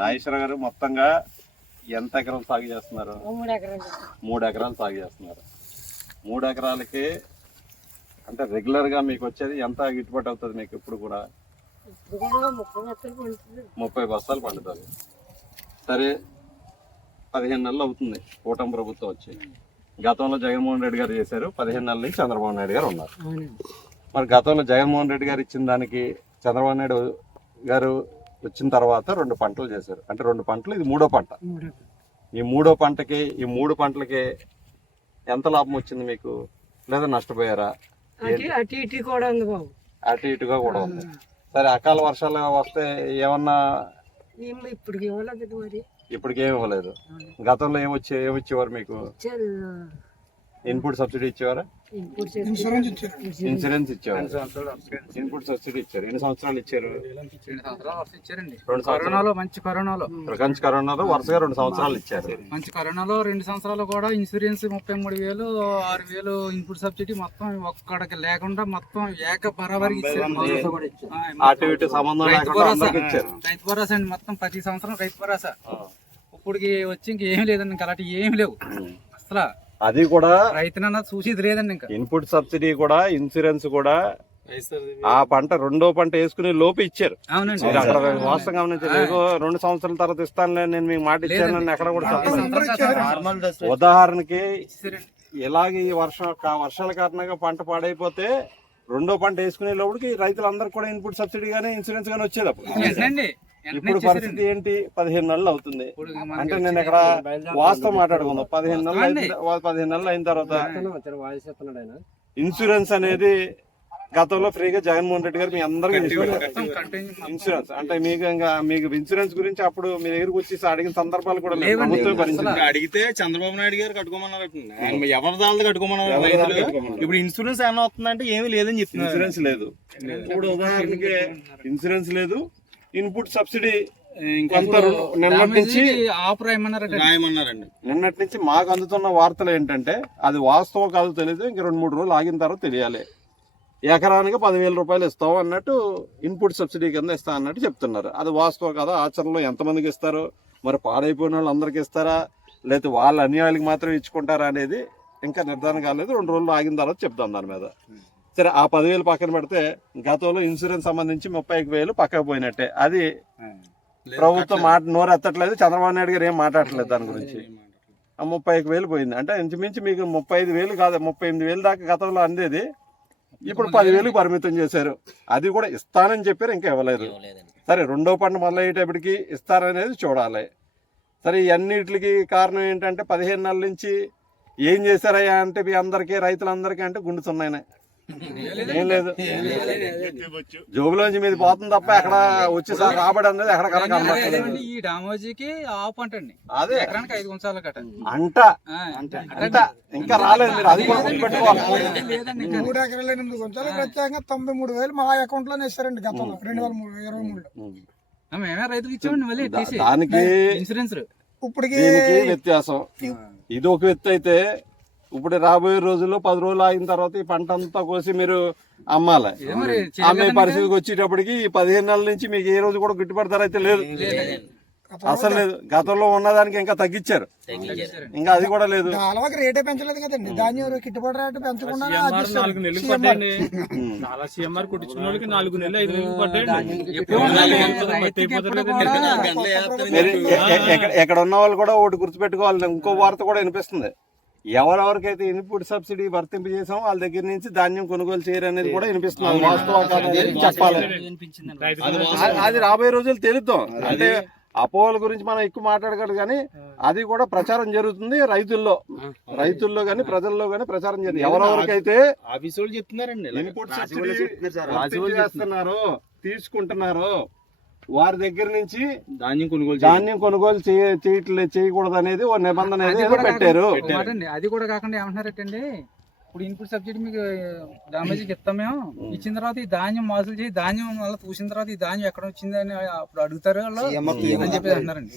నాగేశ్వర గారు మొత్తంగా ఎంత ఎకరం సాగు చేస్తున్నారు? 3 ఎకరాలు సాగు చేస్తున్నారు. 3 ఎకరాలకి అంటే రెగ్యులర్ గా మీకు వచ్చేది ఎంత గిట్టుబాటు అవుతుంది మీకు? ఇప్పుడు కూడా 30 బస్తాలు పండుతుంది. సరే 15 నెలలు అవుతుంది కూటమి ప్రభుత్వం వచ్చి. గతంలో జగన్మోహన్ రెడ్డి గారు చేశారు, 15 నెలల నుంచి చంద్రబాబు నాయుడు గారు ఉన్నారు. మరి గతంలో జగన్మోహన్ రెడ్డి గారు ఇచ్చిన దానికి చంద్రబాబు నాయుడు గారు వచ్చిన తర్వాత 2 పంటలు చేశారు. అంటే 2 పంటలు, ఇది 3వ పంట. ఈ 3వ పంటకి ఈ 3 పంటలకి ఎంత లాభం వచ్చింది మీకు? లేదా నష్టపోయారా? అటు ఇటుగా కూడా ఉంది. సరే అకాల వర్షాలు వస్తే ఏమన్నా? ఇప్పటికేమి ఇవ్వలేదు. గతంలో ఏమిచ్చేవారు మీకు? ఇన్పుట్ సబ్సిడీ ఇచ్చేవారా? ఇన్సూరెన్స్ ఇచ్చేవారు. ఇన్పుట్ సబ్సిడీ ఇచ్చారు. ఎన్ని సంవత్సరాలు ఇచ్చారు? 2 సంవత్సరాలు. మంచి కరోనాలో వరుసగా 2 సంవత్సరాలు ఇచ్చారు. మంచి కరోనాలో 2 సంవత్సరాలు కూడా ఇన్సూరెన్స్ 33,000, 6,000 ఇన్పుట్ సబ్సిడీ మొత్తం ఒక్కడికి లేకుండా మొత్తం ఏక బరాబరి ఇచ్చారు. అటు ఇటు సంబంధం రైతు భరోసా అండి, మొత్తం ప్రతి సంవత్సరం రైతు భరోసా. ఇప్పటికి వచ్చి ఇంకేం లేదండి, ఇంకా అలాంటి ఏమి లేవు అసలు. అది కూడా రైతునన్నా చూసేది లేదండి. ఇంకా ఇన్పుట్ సబ్సిడీ కూడా, ఇన్సూరెన్స్ కూడా ఆ పంట 2వ పంట వేసుకునే లోపు ఇచ్చారు. అవునండి, అక్కడ వాస్తవం గమనించలేదు. 2 సంవత్సరాల తర్వాత ఇస్తానులే, నేను మీకు మాట ఇచ్చానని ఎక్కడ కూడా చెప్పలేదు. ఉదాహరణకి ఇలాగే ఈ వర్షాల కారణంగా పంట పాడైపోతే 2వ పంట వేసుకునే లోపలికి రైతులందరికీ కూడా ఇన్పుట్ సబ్సిడీ గానీ ఇన్సూరెన్స్ గానీ వచ్చేది. అప్పుడు ఇప్పుడు పరిస్థితి ఏంటి? 15 నెలలు అవుతుంది. అంటే నేను ఇక్కడ వాస్తవం మాట్లాడుకుందాం. 15 నెలలు అయిన తర్వాత ఇన్సూరెన్స్ అనేది గతంలో ఫ్రీగా జగన్మోహన్ రెడ్డి గారు మీ అందరికీ ఇన్సూరెన్స్ అంటే మీకు ఇన్సూరెన్స్ గురించి అప్పుడు మీ దగ్గరకు వచ్చి అడిగిన సందర్భాలు కూడా లేవు. ప్రభుత్వం భరించింది. అడిగితే చంద్రబాబు నాయుడు గారు కట్టుకోమన్నారు, ఎవరి దాని కట్టుకోమన్నారు. ఇప్పుడు ఇన్సూరెన్స్ ఏమైనా వస్తుందంటే ఏమీ లేదని చెప్తుంది. ఇన్సూరెన్స్ లేదు. ఇప్పుడు ఉదాహరణకి ఇన్సూరెన్స్ లేదు, ఇన్పుట్ సబ్సిడీ నిన్నటి నుంచి మాకు అందుతున్న వార్తలు ఏంటంటే అది వాస్తవం కాదు తెలియదు. ఇంక 2-3 రోజులు ఆగిన తర్వాత తెలియాలి. ఎకరానికి 10,000 రూపాయలు ఇస్తావు అన్నట్టు, ఇన్పుట్ సబ్సిడీ కింద ఇస్తా అన్నట్టు చెప్తున్నారు. అది వాస్తవం కదా? ఆచరణలో ఎంతమందికి ఇస్తారు? మరి పాడైపోయిన వాళ్ళు అందరికి ఇస్తారా, లేకపోతే వాళ్ళ అన్యాయాలకు మాత్రం ఇచ్చుకుంటారా అనేది ఇంకా నిర్ధారణ కాలేదు. 2 రోజులు ఆగిన తర్వాత చెప్తాం దాని మీద. సరే ఆ 10,000 పక్కన పెడితే గతంలో ఇన్సూరెన్స్ సంబంధించి 31,000 పక్కకు పోయినట్టే. అది ప్రభుత్వం నోరు ఎత్తట్లేదు, చంద్రబాబు నాయుడు గారు ఏం మాట్లాడట్లేదు దాని గురించి. ఆ 31,000 పోయింది. అంటే ఇంచుమించి మీకు 35,000 కాదు 38,000 దాకా గతంలో అందేది. ఇప్పుడు 10,000 పరిమితం చేశారు. అది కూడా ఇస్తానని చెప్పారు, ఇంకా ఇవ్వలేదు. సరే 2వ పంట మొదలయ్యేటప్పటికి ఇస్తారనేది చూడాలి. సరే ఇవన్నిటికి కారణం ఏంటంటే 15 నెలల నుంచి ఏం చేశారయ్యా అంటే మీ అందరికీ, రైతులందరికీ అంటే గుండుతున్నాయి. ఏం లేదు, జోబులోంచి మీద పోతుంది తప్ప ఎక్కడ వచ్చి రాబడి అనేది ఎక్కడ కనపడలేదు. ఈ డామోజీకి ఆఫ్ అంటండి, అదే ఎకరానికి 5 గుంచాల కట్ట అంట ఇంకా రాలేదు. మీరు అది కూడా పెట్టుకోవాలి. 3 ఎకరాల 8 గుంచాలు ప్రత్యేకంగా 93,000 మా అకౌంట్ లోనే ఇస్తారండి గతంలో 2023లో. మేమే రైతులకు ఇచ్చామండి. మళ్ళీ దానికి ఇన్సూరెన్స్ ఇప్పటికి వ్యత్యాసం. ఇది ఒక వ్యక్తి అయితే ఇప్పుడు రాబోయే రోజుల్లో 10 రోజులు ఆగిన తర్వాత ఈ పంట అంతా కోసి మీరు అమ్మాలి. అమ్మే పరిస్థితికి వచ్చేటప్పటికి ఈ 15 నెలల నుంచి మీకు ఏ రోజు కూడా గిట్టుబాటు ధర అయితే లేదు, అసలు లేదు. గతంలో ఉన్నదానికి ఇంకా తగ్గించారు, ఇంకా అది కూడా లేదు. రేటే పెంచలేదు కదండి, ధాన్యం గిట్టుబాటు రేటు పెంచకుండా 4 నెలలు పడ్డాయండి. చాలా సీఎంఆర్ కొట్టించుకున్న వాళ్ళకి 4 నెలలు 5 నెలలు పడ్డాయండి. ఎక్కడ ఉన్న వాళ్ళు కూడా ఒకటి గుర్తుపెట్టుకోవాలి. ఇంకో వార్త కూడా వినిపిస్తుంది. ఎవరెవరికైతే ఇన్పుట్ సబ్సిడీ వర్తింపు చేసామో వాళ్ళ దగ్గర నుంచి ధాన్యం కొనుగోలు చేయరు అనేది కూడా వినిపిస్తుంది. వాస్తవం కాదని చెప్పాలి. అది రాబోయే రోజులు తెలుద్దాం. అంటే అపోహల గురించి మనం ఎక్కువ మాట్లాడగలదు, కానీ అది కూడా ప్రచారం జరుగుతుంది రైతుల్లో గానీ ప్రజల్లో గానీ ప్రచారం జరుగుతుంది. ఎవరెవరికైతే ఆఫీసులు చెప్తున్నారండి ఇన్పుట్ సబ్సిడీ చేస్తున్నారో, తీసుకుంటున్నారో వారి దగ్గర నుంచి ధాన్యం కొనుగోలు చేయకూడదు అనేది ఓ నిబంధన పెట్టారు. అది కూడా కాకుండా ఏమంటున్నారంటే ఇప్పుడు ఇన్పుట్ సబ్సిడీ మీకు డామేజ్కి ఇస్తాం మేము. ఇచ్చిన తర్వాత ఈ ధాన్యం మాసులు చేసి ధాన్యం మళ్ళీ చూసిన తర్వాత ఈ ధాన్యం ఎక్కడ వచ్చింది అని అప్పుడు అడుగుతారు వాళ్ళు అని చెప్పి అంటున్నారండి.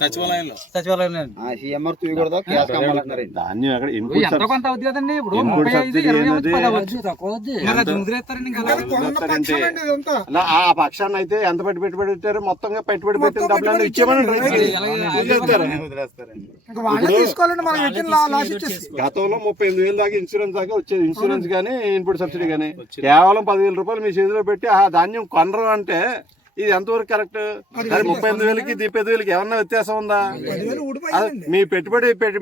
సచివాలయంలో సచివాలయంలో ధాన్యం ఎక్కడ ఇన్పుట్ ఎంతో కొంత అవుతుంది కదండి. ఇప్పుడు ఇన్పుట్ 35, సబ్సిడీ 20 అనేది మరి అది ముదిరేస్తారండి ఇంకా. కొన్న పక్షాలండి ఇదంతా. అలా ఆ పక్షాన్ని అయితే ఎంత పెట్టుబడి పెట్టారు, మొత్తంగా పెట్టుబడి పెట్టిన డబ్బులు ఇచ్చేమని ఇంకా వాళ్ళే తీసుకోవాలండి మనం పెట్టిన లాస్ ఇచ్చేసి. గతంలో 38,000 దాకా ఇన్సూరెన్స్ దాకా వచ్చేది. ఇన్సూరెన్స్ గానీ ఇన్పుట్ సబ్సిడీ గానీ కేవలం 10,000 రూపాయలు మీ చేతిలో పెట్టి ఆ ధాన్యం కొనరు అంటే ఇది ఎంతవరకు కరెక్ట్? 38,000కి 35,000కి ఏమన్నా వ్యత్యాసం ఉందా? 10,000 ఊడిపోయిందండి. మీ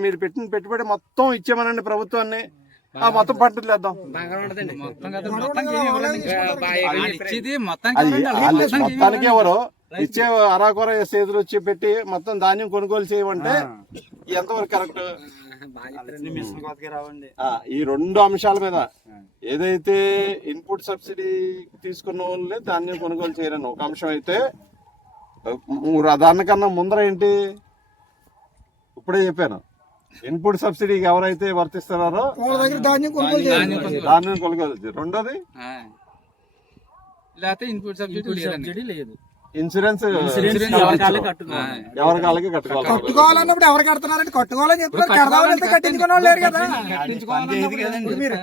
మీరు పెట్టిన పెట్టుబడి మొత్తం ఇచ్చేమనండి ప్రభుత్వాన్ని, ఆ మొత్తం పంటలు వేద్దాం. మొత్తం కదా, మొత్తానికి ఏమి ఇవ్వలేదండి. వాళ్ళు ఇచ్చేది మొత్తానికి అది ఇవ్వరండి. వాళ్ళు మొత్తానికి ఏమి మొత్తానికి ఎవరు ఇచ్చే అరాకొర చేతులు వచ్చి పెట్టి మొత్తం ధాన్యం కొనుగోలు చేయమంటే ఎంతవరకు కరెక్ట్? ఈ రెండు అంశాల మీద ఏదైతే ఇన్పుట్ సబ్సిడీ తీసుకున్న వాళ్ళే ధాన్యం కొనుగోలు చేయరని ఒక అంశం అయితే, దానికన్నా ముందర ఏంటి ఇప్పుడే చెప్పాను, ఇన్పుట్ సబ్సిడీకి ఎవరైతే వర్తిస్తున్నారో వాళ్ళ దగ్గర ధాన్యం కొనుగోలు చేయాలి. ధాన్యం కొనుగోలు చేయాలి. రెండోది లేకపోతే ఇన్పుట్ సబ్సిడీ లేదు. ఇన్సూరెన్స్ ఇన్సూరెన్స్ ఎవరి కాళ్ళకి కట్టుకోవాలి. కట్టుకోవాలన్నప్పుడు ఎవరు కడుతున్నారంటే కట్టుకోవాలని చెప్తున్నారు. కడదామని కట్టించుకునే వాళ్ళు లేరు కదా. ఇప్పుడు మీరు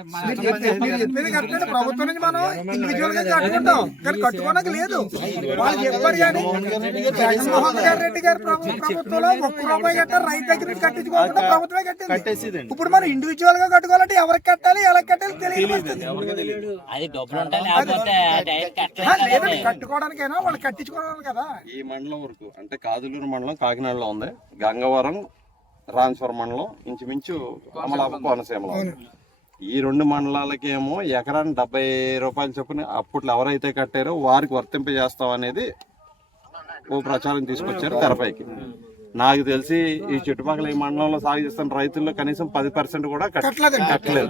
చెప్పేది కరెక్ట్. ప్రభుత్వం నుంచి మనం ఇండివిజువల్ గా కట్టుకుంటాం, కానీ కట్టుకోవడానికి లేదు. వాళ్ళు చెప్పారు కానీ జగన్మోహన్ రెడ్డి గారి ప్రభుత్వంలో ₹1 కట్టారు, రైతు దగ్గర నుంచి కట్టించుకోకుండా ప్రభుత్వమే కట్టింది. ఇప్పుడు మనం ఇండివిజువల్ గా కట్టుకోవాలంటే ఎవరికి కట్టాలి, ఎలా కట్టాలి తెలియదు. లేదండి, కట్టుకోవడానికైనా వాళ్ళు కట్టించుకోవాలి కదా. ఈ మండలం వరకు అంటే కాదులూరు మండలం కాకినాడలో ఉంది, గంగవరం రామేశ్వరం మండలం ఇంచుమించు అమలాప కోనసీమలో ఉంది. ఈ రెండు మండలాలకి ఏమో ఎకరానికి ₹70 చొప్పున అప్పట్లో ఎవరైతే కట్టారో వారికి వర్తింపజేస్తాం అనేది ఓ ప్రచారం తీసుకొచ్చారు తెరపైకి. నాకు తెలిసి ఈ చుట్టుపక్కల ఈ మండలంలో సాగు చేస్తున్న రైతుల్లో కనీసం 10% కూడా కట్టలేదు.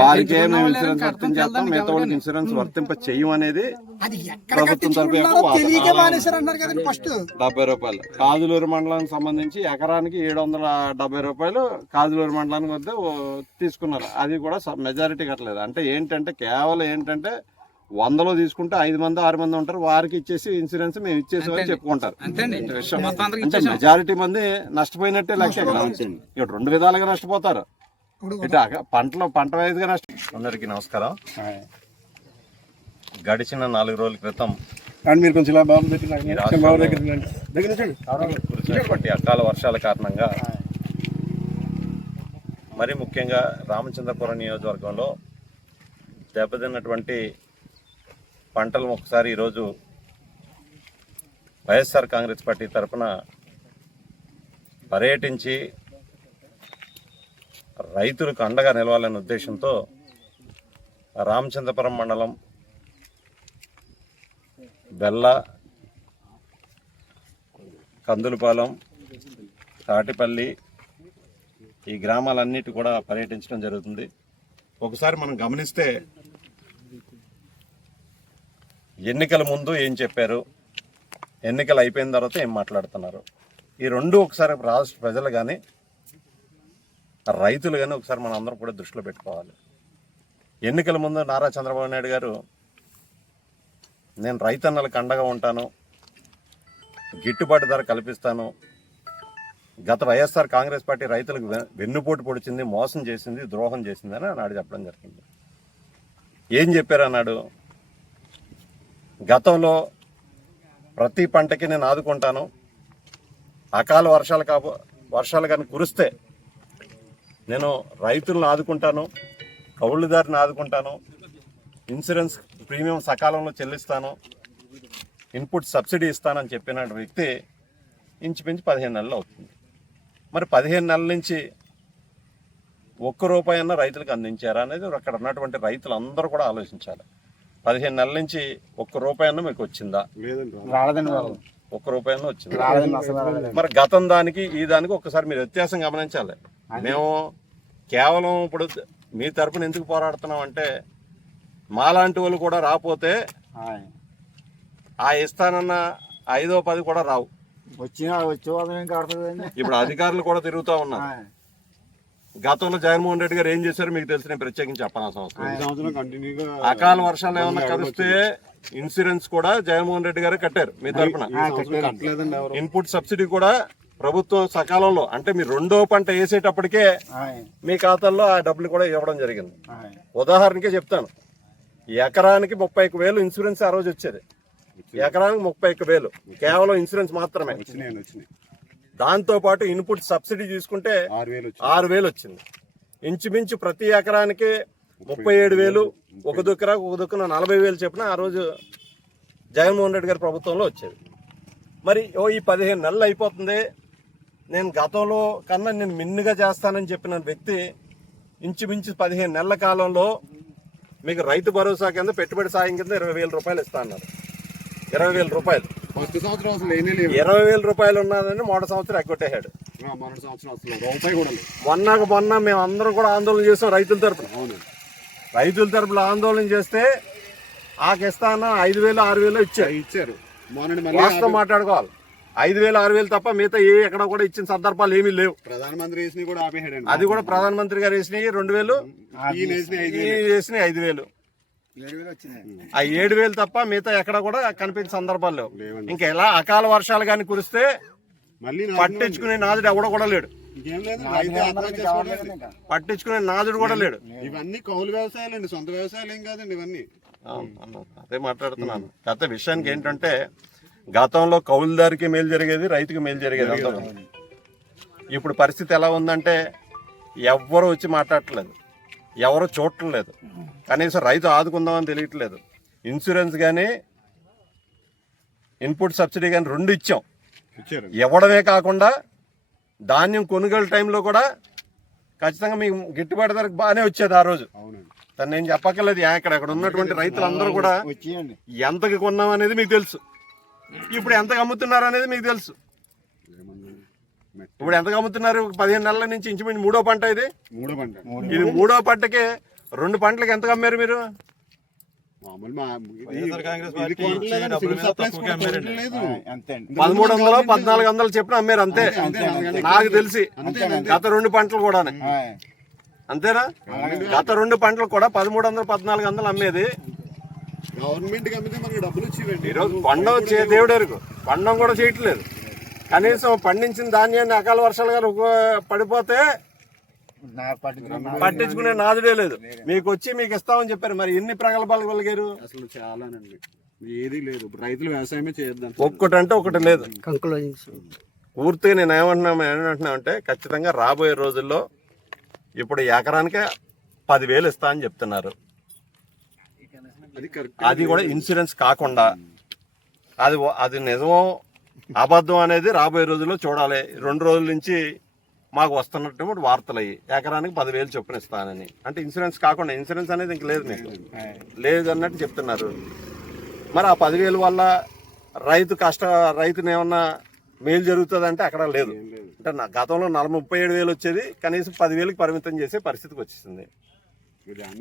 వారికే మేము ఇన్సూరెన్స్ వర్తించేస్తాం, మిగతా వాళ్ళకి ఇన్సూరెన్స్ వర్తింప చెయ్యం అనేది ప్రభుత్వం తరఫు ₹70. కాదులూరు మండలానికి సంబంధించి ఎకరానికి ₹770 కాదులూరు మండలానికి వద్ద తీసుకున్నారు. అది కూడా మెజారిటీ కట్టలేదు. అంటే ఏంటంటే కేవలం ఏంటంటే 100లో తీసుకుంటే 5 మంది 6 మంది ఉంటారు, వారికి ఇచ్చేసి ఇన్సూరెన్స్ మేము ఇచ్చేసామని చెప్పుకుంటారు. అంటే మెజారిటీ మంది నష్టపోయినట్టే లెక్క. ఇక్కడ 2 విధాలుగా నష్టపోతారు. ఇటు పంట వైద్యుగా నష్టం. అందరికీ నమస్కారం. గడిచిన 4 రోజుల క్రితం కురిసినటువంటి అకాల వర్షాల కారణంగా మరి ముఖ్యంగా రామచంద్రపురం నియోజకవర్గంలో దెబ్బతిన్నటువంటి పంటలు ఒకసారి ఈరోజు వైఎస్ఆర్ కాంగ్రెస్ పార్టీ తరఫున పర్యటించి రైతులకు అండగా నిలవాలనే ఉద్దేశంతో రామచంద్రపురం మండలం బెల్ల, కందులపాలెం, తాటిపల్లి ఈ గ్రామాలన్నిటి కూడా పర్యటించడం జరుగుతుంది. ఒకసారి మనం గమనిస్తే ఎన్నికల ముందు ఏం చెప్పారు, ఎన్నికలు అయిపోయిన తర్వాత ఏం మాట్లాడుతున్నారు, ఈ రెండు ఒకసారి రాష్ట్ర ప్రజలు కానీ రైతులు కానీ ఒకసారి మనం అందరం కూడా దృష్టిలో పెట్టుకోవాలి. ఎన్నికల ముందు నారా చంద్రబాబు నాయుడు గారు నేను రైతన్నలకు అండగా ఉంటాను, గిట్టుబాటు ధర కల్పిస్తాను, గత వైఎస్ఆర్ కాంగ్రెస్ పార్టీ రైతులకు వెన్నుపోటు పొడిచింది, మోసం చేసింది, ద్రోహం చేసింది అని అన్నాడు చెప్పడం జరిగింది. ఏం చెప్పారు అన్నాడు, గతంలో ప్రతి పంటకి నేను ఆదుకుంటాను, అకాల వర్షాలు కానీ కురిస్తే నేను రైతులను ఆదుకుంటాను, కౌలుదారిని ఆదుకుంటాను, ఇన్సూరెన్స్ ప్రీమియం సకాలంలో చెల్లిస్తాను, ఇన్పుట్ సబ్సిడీ ఇస్తానని చెప్పిన వ్యక్తి ఇంచుమించు 15 నెలలు అవుతుంది. మరి 15 నెలల నుంచి ₹1 అన్న రైతులకు అందించారా అనేది అక్కడ ఉన్నటువంటి రైతులందరూ కూడా ఆలోచించాలి. 15 నెలల నుంచి ₹1 అన్న మీకు వచ్చిందా? ₹1 అన్న వచ్చింది. మరి గతం దానికి ఈ దానికి ఒక్కసారి మీరు వ్యత్యాసం గమనించాలి. మేము కేవలం ఇప్పుడు మీ తరపున ఎందుకు పోరాడుతున్నాం అంటే మాలాంటి వాళ్ళు కూడా రాపోతే ఆ ఇస్తానన్న 5వ 10 కూడా రావు. వచ్చే ఇప్పుడు అధికారులు కూడా తిరుగుతూ ఉన్నారు. గతంలో జగన్మోహన్ రెడ్డి గారు ఏం చేశారో మీకు తెలిసి నేను ప్రత్యేకించి చెప్పాల్సిన అవసరం లేదు. సంవత్సరం కంటిన్యూగా అకాల వర్షాలు ఏమన్నా కలిస్తే ఇన్సూరెన్స్ కూడా జగన్మోహన్ రెడ్డి గారు కట్టారు మీ తరపున. కట్టలేదండి ఎవరు. ఇన్పుట్ సబ్సిడీ కూడా ప్రభుత్వం సకాలంలో, అంటే మీరు రెండో పంట వేసేటప్పటికే మీ ఖాతాల్లో ఆ డబ్బులు కూడా ఇవ్వడం జరిగింది. ఉదాహరణకే చెప్తాను, ఎకరానికి 31,000 ఇన్సూరెన్స్ ఆ రోజు వచ్చేది. ఎకరానికి 31,000 కేవలం ఇన్సూరెన్స్ మాత్రమే. దాంతో పాటు ఇన్పుట్ సబ్సిడీ తీసుకుంటే 6,000 వచ్చింది. ఇంచుమించు ప్రతి ఎకరానికి 37,000, ఒక దుక్కున 40,000 చెప్పిన ఆ రోజు జగన్మోహన్ రెడ్డి గారి ప్రభుత్వంలో వచ్చేది. మరి ఈ 15 నెలలు అయిపోతుంది. నేను గతంలో కన్నా నేను మిన్నుగా చేస్తానని చెప్పిన వ్యక్తి ఇంచుమించు 15 నెలల కాలంలో మీకు రైతు భరోసా కింద పెట్టుబడి సాయం కింద 20,000 రూపాయలు ఇస్తా అన్నారు. 20,000 రూపాయలు ఫస్ట్ సంవత్సరం అసలు లేనే లేవు. 20,000 రూపాయలు ఉన్నదని మొదటి సంవత్సరం ఎగ్గొట్టేశాడు. మొన్నటి సంవత్సరం అసలు రూపాయి కూడా లేదు. మొన్న మేము అందరం కూడా ఆందోళన చేసాం రైతుల తరపున. అవును, రైతుల తరపున ఆందోళన చేస్తే ఆకిస్తాన 5,000 6,000 ఇచ్చారు. ఇచ్చారు. మొన్నటి మళ్ళీ వాస్తవం మాట్లాడుకోవాలి. 5,000 6,000 తప్ప మిగతా ఎక్కడ కూడా ఇచ్చిన సందర్భాలు ఏమీ లేవు. ప్రధానమంత్రి వేసినవి కూడా ఆపేసాడండి. అది కూడా ప్రధానమంత్రి గారు వేసినవి 2,000, ఈయన వేసినవి వేసినవి 5,000. ఆ 7,000 తప్ప మిగతా ఎక్కడ కూడా కనిపించిన సందర్భాలు లేవు. ఇంకా ఎలా అకాల వర్షాలు కానీ కురిస్తే మళ్ళీ పట్టించుకునే నాదుడు ఎవడ కూడా లేడు. ఇంకేం లేదు, రైతు ఆత్మహత్య చేసుకోవట్లేదు. పట్టించుకునే నాదుడు కూడా లేడు. ఇవన్నీ కౌలు వ్యవసాయాలండి, సొంత వ్యవసాయాలు ఏం కాదండి ఇవన్నీ. అదే మాట్లాడుతున్నాను. గత విషయానికి ఏంటంటే గతంలో కౌలుదారికి మేలు జరిగేది, రైతుకి మేలు జరిగేది అంతా. ఇప్పుడు పరిస్థితి ఎలా ఉందంటే ఎవ్వరు వచ్చి మాట్లాడట్లేదు, ఎవరు చూడట్లేదు. కనీసం రైతు ఆదుకుందామని తెలియట్లేదు. ఇన్సూరెన్స్ కానీ ఇన్పుట్ సబ్సిడీ కానీ 2 ఇచ్చాం. ఇవ్వడమే కాకుండా ధాన్యం కొనుగోలు టైంలో కూడా ఖచ్చితంగా మీకు గిట్టుబాటు ధరకు బాగానే వచ్చేది ఆ రోజు. తను నేను చెప్పక్కర్లేదు. ఇక్కడ ఉన్నటువంటి రైతులందరూ కూడా ఎంతకి కొన్నాం అనేది మీకు తెలుసు. ఇప్పుడు ఎంతకు అమ్ముతున్నారు అనేది మీకు తెలుసు. ఇప్పుడు ఎంతకు అమ్ముతున్నారు? 15 నెలల నుంచి ఇంచుమించు 3వ పంట ఇది. ఇది 3వ పంటకి 2 పంటలకు ఎంతకు అమ్మారు మీరు? 1,300 1,400 చెప్పిన అమ్మారు అంతే నాకు తెలిసి. గత 2 పంటలు కూడా అంతేనా? గత 2 పంటలు కూడా 1,300 1,400 అమ్మేది. గవర్నమెంట్ డబ్బులు వచ్చేవండి. ఈరోజు పండం దేవుడు ఎరుగు, పండం కూడా చేయట్లేదు. కనీసం పండించిన ధాన్యాన్ని అకాల వర్షాలు పడిపోతే పట్టించుకునే నాదుడే లేదు. మీకు వచ్చి మీకు ఇస్తామని చెప్పారు. మరి ఎన్ని ప్రగల్భాలు కలిగారు? అసలు చాలానండి, ఏది లేదు. రైతులు వ్యవసాయమే చేయొద్దు. ఒక్కటంటే ఒకటి లేదు. పూర్తిగా నేను ఏమంటున్నా అంటే ఖచ్చితంగా రాబోయే రోజుల్లో ఇప్పుడు ఎకరానికి 10,000 ఇస్తా అని చెప్తున్నారు. అది కూడా ఇన్సూరెన్స్ కాకుండా. అది నిజమో అబద్ధం అనేది రాబోయే రోజుల్లో చూడాలి. 2 రోజుల నుంచి మాకు వస్తున్నట్టు వార్తలు అయ్యి ఎకరానికి 10,000 చొప్పున ఇస్తానని. అంటే ఇన్సూరెన్స్ కాకుండా, ఇన్సూరెన్స్ అనేది ఇంక లేదు, మీకు లేదు అన్నట్టు చెప్తున్నారు. మరి ఆ 10,000 వల్ల రైతుని ఏమన్నా మేలు జరుగుతుంది అంటే అక్కడ లేదు. అంటే నా గతంలో 37,000 వచ్చేది కనీసం 10,000కి పరిమితం చేసే పరిస్థితికి వచ్చేసింది.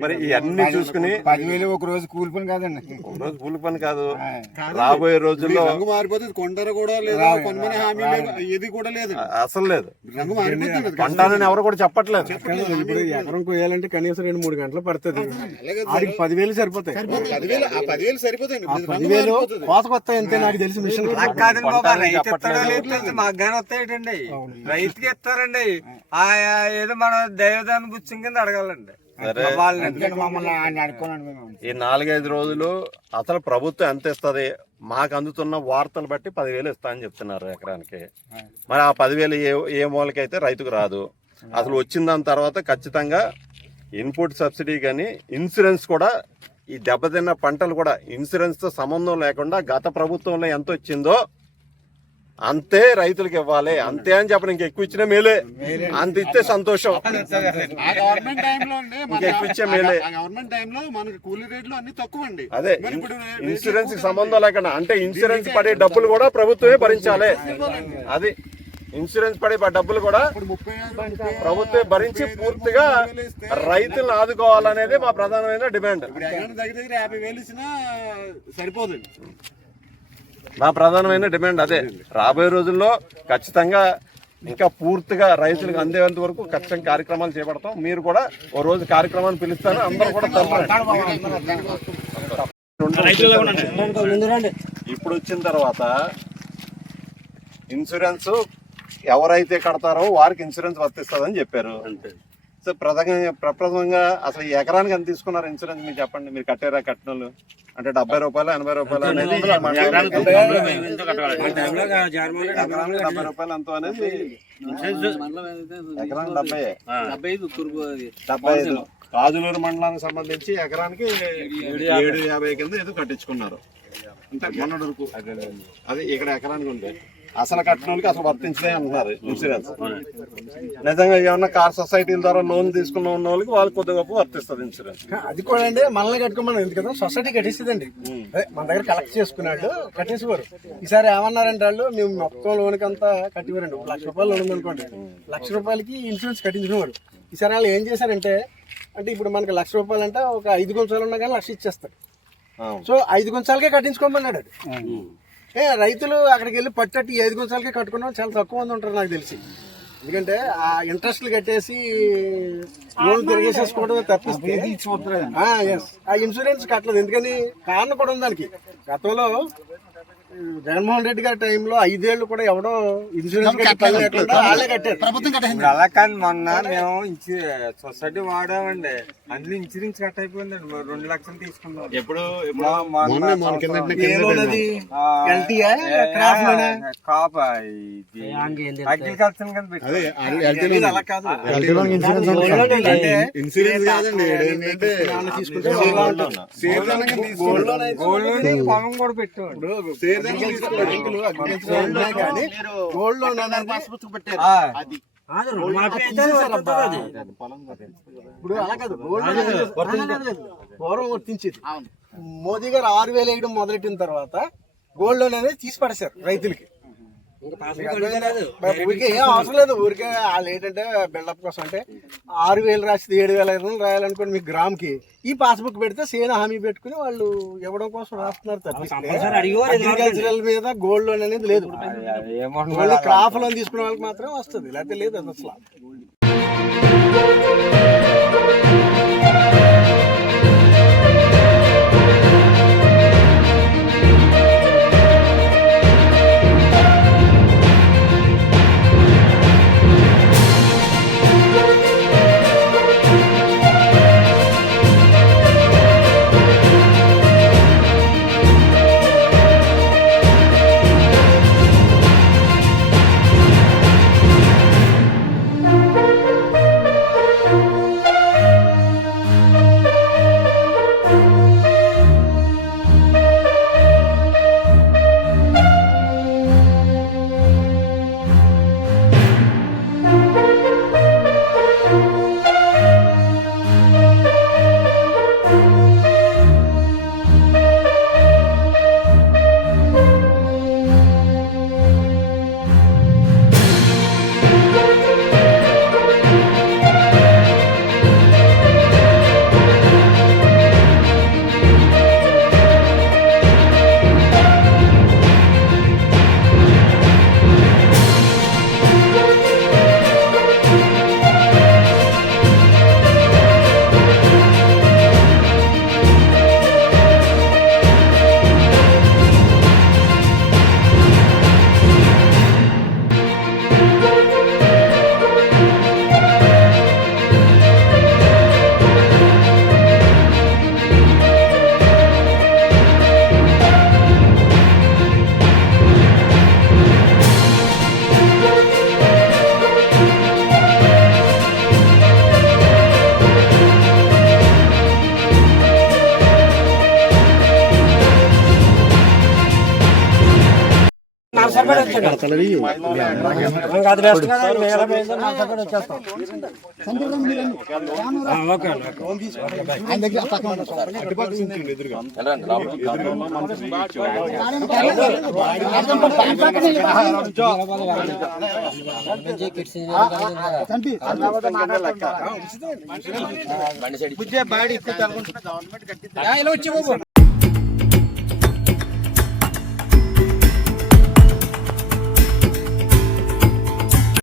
మరి ఇవన్నీ చూసుకుని 10,000 ఒక రోజు కూలి పని కాదండి. ఒక రోజు కూలి పని కాదు. రాబోయే రోజుల్లో రంగు మారిపోతుంది. కొంటారు కూడా లేదు, కొనమని హామీ ఏది కూడా లేదు, అసలు లేదు. రంగు మారిపోతుంది. కొంటానని ఎవరు కూడా చెప్పట్లేదు. ఎకరం కోయాలంటే కనీసం 2-3 గంటలు పడుతుంది. వాడికి 10,000 సరిపోతాయి. 10,000 సరిపోతాయి. 10,000 కోతకొస్తాయి అంతే నాకు తెలిసి మిషన్. మాకు కానీ వస్తాయండి, రైతుకి ఇస్తారండి. ఏదో మనం దైవదాన్ని పుచ్చుం కింద అడగాలండి. సరే, ఈ 4-5 రోజులు అసలు ప్రభుత్వం ఎంత ఇస్తుంది? మాకు అందుతున్న వార్తలు బట్టి 10,000 ఇస్తా అని చెప్తున్నారు ఎకరానికి. మరి ఆ 10,000 ఏ మూలకైతే రైతుకు రాదు. అసలు వచ్చిన దాని తర్వాత ఖచ్చితంగా ఇన్పుట్ సబ్సిడీ కానీ ఇన్సూరెన్స్ కూడా, ఈ దెబ్బతిన్న పంటలు కూడా ఇన్సూరెన్స్తో సంబంధం లేకుండా గత ప్రభుత్వంలో ఎంత వచ్చిందో అంతే రైతులకు ఇవ్వాలి. అంతే అని చెప్పిన ఇంకెక్కువ ఇచ్చినా మేలే, అంత ఇస్తే సంతోషం. గవర్నమెంట్ టైంలో ఎక్కువ ఇచ్చే మేలే. గవర్నమెంట్ టైంలో మనకి కూలీ రేట్లు అన్ని తక్కువ అండి. అదే ఇన్సూరెన్స్ సంబంధం లేకుండా, అంటే ఇన్సూరెన్స్ పడే డబ్బులు కూడా ప్రభుత్వమే భరించాలి. అది ఇన్సూరెన్స్ పడే డబ్బులు కూడా ప్రభుత్వమే భరించి పూర్తిగా రైతులను ఆదుకోవాలనేది మా ప్రధానమైన డిమాండ్. దగ్గర 50,000 ఇచ్చినా సరిపోదండి. మా ప్రధానమైన డిమాండ్ అదే. రాబోయే రోజుల్లో ఖచ్చితంగా ఇంకా పూర్తిగా రైతులకు అందేంత వరకు ఖచ్చితంగా కార్యక్రమాలు చేపడతాం. మీరు కూడా ఓ రోజు కార్యక్రమాన్ని పిలుస్తారు, అందరూ కూడా తలపండి. ఇప్పుడు వచ్చిన తర్వాత ఇన్సూరెన్స్ ఎవరైతే కడతారో వారికి ఇన్సూరెన్స్ వర్తిస్తుందని చెప్పారు. సో ప్రప్రథమంగా అసలు ఈ ఎకరానికి ఎంత తీసుకున్నారు ఇన్సూరెన్స్ మీరు చెప్పండి. మీరు కట్టారా? కట్టిన వాళ్ళు అంటే 70 రూపాయలు 80 రూపాయలు అనేది ఎకరానికి 70 రూపాయలు ఎంతో అనేది ఎకరానికి 75. కాజులూరు మండలానికి సంబంధించి ఎకరానికి 750 కింద ఏదో కట్టించుకున్నారు అంటే మొన్నటి వరకు. అదే ఇక్కడ ఎకరానికి ఉంది. అసలు కట్టిన వాళ్ళకి అసలు వర్తించలే అంటున్నారు ఇన్సూరెన్స్. నిజంగా ఏమన్నా కార్ సొసైటీల ద్వారా లోన్ తీసుకున్న ఉన్న వాళ్ళకి వాళ్ళు కొద్ది గొప్ప వర్తిస్తుంది ఇన్సూరెన్స్. అది కూడా అండి మనల్ని కట్టుకోమని ఎందుకంటే సొసైటీ కట్టిస్తుందండి. అదే మన దగ్గర కలెక్ట్ చేసుకున్నాడు కట్టేసేవారు. ఈసారి ఏమన్నారంటే వాళ్ళు మేము మొత్తం లోన్కి అంతా కట్టివారండి. 1 లక్ష రూపాయలు లోన్ ఉందనుకోండి, 1 లక్ష రూపాయలకి ఇన్సూరెన్స్ కట్టించుకునేవారు. ఈసారి వాళ్ళు ఏం చేశారంటే అంటే ఇప్పుడు మనకి 1 లక్ష రూపాయలు అంటే ఒక 5 గుంచాలు ఉన్నా కానీ 1 లక్ష ఇచ్చేస్తారు. సో 5 గుంచాలకే కట్టించుకోమన్నాడు అది. రైతులు అక్కడికి వెళ్ళి పట్టట్టు 5 గుంచాలకే కట్టుకున్న చాలా తక్కువ మంది ఉంటారు నాకు తెలిసి. ఎందుకంటే ఆ ఇంట్రెస్ట్లు కట్టేసి లోన్ తిరిగేసేసుకోవడం తప్పిస్తే ఆ ఇన్సూరెన్స్ కట్టలేదు. ఎందుకని కారణం కూడా ఉంది దానికి. గతంలో జగన్మోహన్ రెడ్డి గారి టైంలో 5 ఏళ్ళు కూడా ఎవడో ఇన్సూరెన్స్ వాళ్ళే కట్టారు. అలా కానీ మొన్న మేము సొసైటీ వాడామండి, అందులో ఇన్సూరెన్స్ కట్ అయిపోయిందండి. 2 లక్షలు తీసుకున్నాం. ఎప్పుడు అగ్రికల్చర్ కింద పెట్టి అలా కాదు. ఇన్సూరెన్స్ కాదండి, గోల్డ్ పొలం కూడా పెట్టాడు. గోల్డ్ లోన్ ఇప్పుడు అలా కాదు. పూర్వం వర్తించేది. మోదీ గారు 6,000 వేయడం మొదలెట్టిన తర్వాత గోల్డ్ లోన్ అనేది తీసి పడేశారు రైతులకి. ఊరికే ఏం అవసరం లేదు. ఊరికే వాళ్ళు ఏంటంటే బిల్డప్ కోసం అంటే 6,000 రాసి 7,500 రాయాలనుకోండి మీకు గ్రామ్కి. ఈ పాస్బుక్ పెడితే సేన హామీ పెట్టుకుని వాళ్ళు ఇవ్వడం కోసం రాస్తున్నారు తప్పిస్తే అగ్రికల్చరల్ మీద గోల్డ్ లోన్ అనేది లేదు. క్రాప్ లోన్ తీసుకునే వాళ్ళకి మాత్రం వస్తుంది, లేకపోతే లేదు అది అసలు. బాడీ